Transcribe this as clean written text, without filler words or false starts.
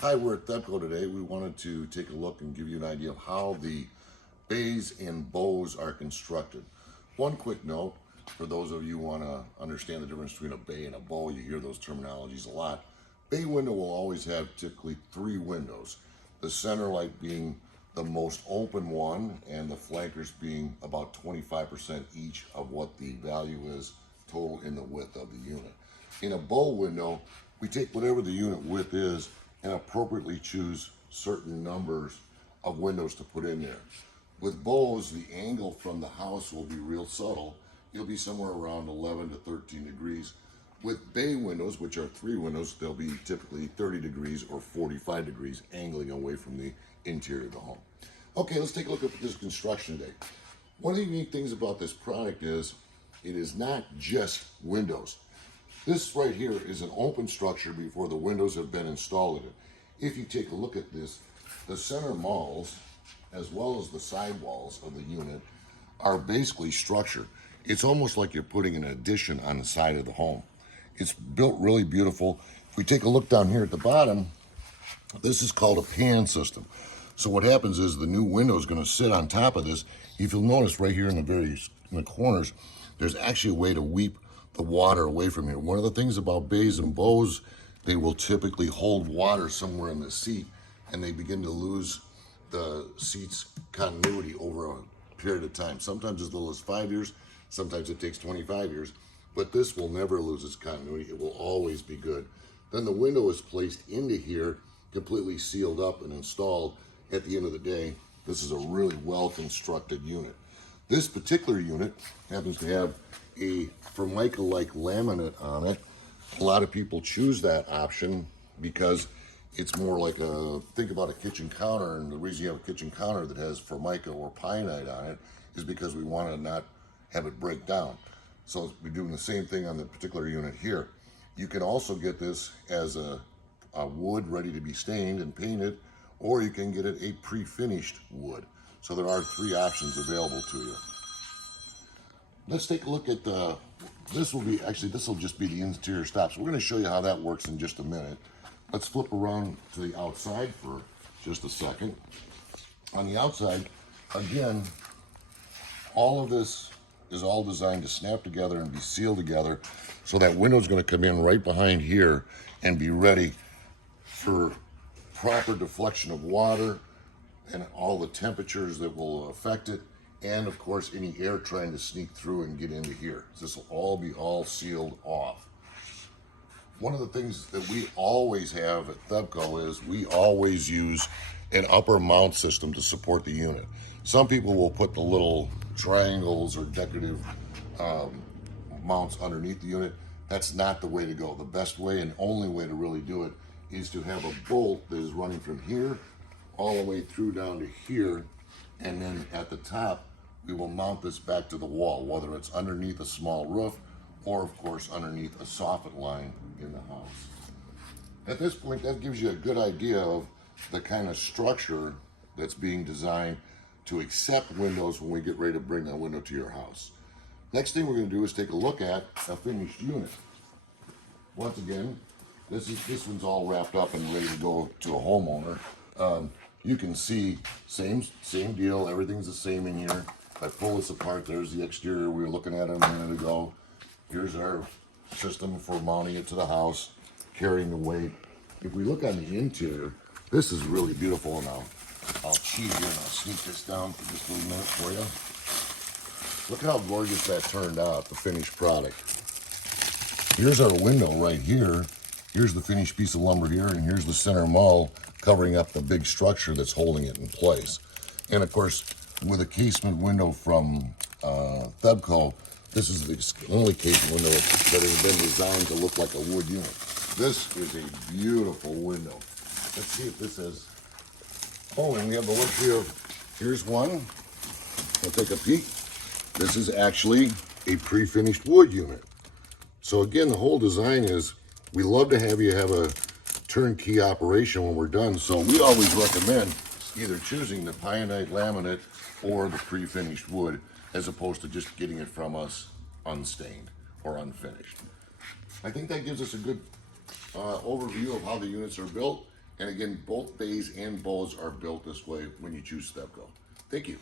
Hi, we're at Thebco today. We wanted to take a look and give you an idea of how the bays and bows are constructed. One quick note, for those of you who want to understand the difference between a bay and a bow, you hear those terminologies a lot. Bay window will always have typically 3 windows. The center light being the most open one and the flankers being about 25% each of what the value is total in the width of the unit. In a bow window, we take whatever the unit width is and appropriately choose certain numbers of windows to put in there. With bows, the angle from the house will be real subtle. You'll be somewhere around 11 to 13 degrees. With bay windows, which are 3 windows, they'll be typically 30 degrees or 45 degrees angling away from the interior of the home. Okay, let's take a look at this construction today. One of the unique things about this product is it is not just windows. This right here is an open structure before the windows have been installed in it. If you take a look at this, the center walls, as well as the side walls of the unit, are basically structured. It's almost like you're putting an addition on the side of the home. It's built really beautiful. If we take a look down here at the bottom, this is called a pan system. So what happens is the new window is going to sit on top of this. If you'll notice right here in the corners, there's actually a way to weep the water away from here. One of the things about bays and bows, they will typically hold water somewhere in the seat and they begin to lose the seat's continuity over a period of time. Sometimes as little as 5 years, sometimes it takes 25 years, but this will never lose its continuity. It will always be good. Then the window is placed into here, completely sealed up and installed. At the end of the day, this is a really well constructed unit. This particular unit happens to have a Formica-like laminate on it. A lot of people choose that option because it's more like think about a kitchen counter, and the reason you have a kitchen counter that has Formica or Pionite on it is because we want to not have it break down. So we're doing the same thing on the particular unit here. You can also get this as a wood ready to be stained and painted, or you can get it a pre-finished wood. So there are 3 options available to you. Let's take a look at this will just be the interior stops. We're going to show you how that works in just a minute. Let's flip around to the outside for just a second. On the outside, again, all of this is all designed to snap together and be sealed together, so that window is going to come in right behind here and be ready for proper deflection of water and all the temperatures that will affect it, and of course any air trying to sneak through and get into here. This will all be sealed off. One of the things that we always have at Thebco is we always use an upper mount system to support the unit. Some people will put the little triangles or decorative mounts underneath the unit. That's not the way to go. The best way and only way to really do it is to have a bolt that is running from here all the way through down to here, and then at the top we will mount this back to the wall, whether it's underneath a small roof or of course underneath a soffit line in the house. At this point, that gives you a good idea of the kind of structure that's being designed to accept windows when we get ready to bring that window to your house. Next thing we're going to do is take a look at a finished unit. Once again, this one's all wrapped up and ready to go to a homeowner. You can see same deal. Everything's the same in here. If I pull this apart, there's the exterior we were looking at a minute ago. Here's our system for mounting it to the house, carrying the weight. If we look on the interior, this is really beautiful. Now I'll cheat here and I'll sneak this down for just a little minute for you. Look how gorgeous that turned out, the finished product. Here's our window right here. Here's the finished piece of lumber here, and here's the center mull covering up the big structure that's holding it in place. And of course, with a casement window from Thebco, this is the only casement window that has been designed to look like a wood unit. This is a beautiful window. Let's see if this is. Oh, and we have the luxury of, here's one. We'll take a peek. This is actually a pre-finished wood unit. So again, the whole design is, we love to have you have a turnkey operation when we're done. So we always recommend either choosing the Pionite laminate or the pre-finished wood, as opposed to just getting it from us unstained or unfinished. I think that gives us a good overview of how the units are built. And again, both bays and bows are built this way when you choose Thebco. Thank you.